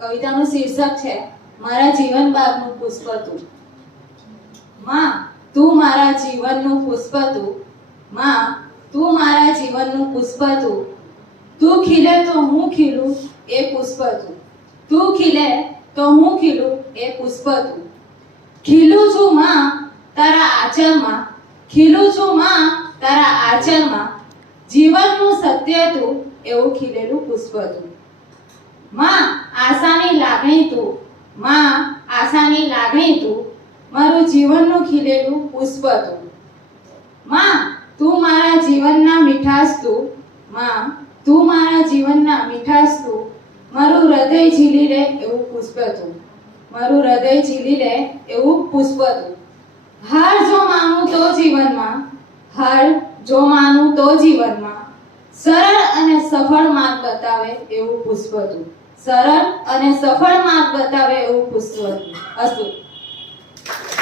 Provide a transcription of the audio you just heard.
કવિતાનું શીર્ષક છે મારા જીવન બાગનું પુષ્પ તું. માં તું મારા જીવનનું પુષ્પ તું. માં તું મારા જીવનનું પુષ્પ તું. તું ખીલે તો હું ખીલું એ પુષ્પ તું. તું ખીલે તો હું ખીલું એ પુષ્પ તું. ખીલું છું માં તારા આંચલમાં. ખીલું છું માં તારા આંચલમાં. જીવનનું સત્ય તું એવું ખીલેલું પુષ્પ તું. માં આશાની લાગણી તું. માં આશાની લાગણી તું. મારું જીવનનું ખીલેલું પુષ્પ તું. માં તું મારા જીવનના મીઠાશ તું. માં તું મારા જીવનના મીઠાશ તું. મારું હૃદય ઝીલી લે એવું પુષ્પ તું. મારું હૃદય ઝીલી લે એવું પુષ્પ તું. હાર જો માનું તો જીવનમાં. હાર જો માનું તો જીવનમાં. સરળ અને સફળ માર્ગ બતાવે એવું પુષ્પ તું. સરળ અને સફળ માર્ગ બતાવે એવું પુષ્પ તું. અસ્તુ.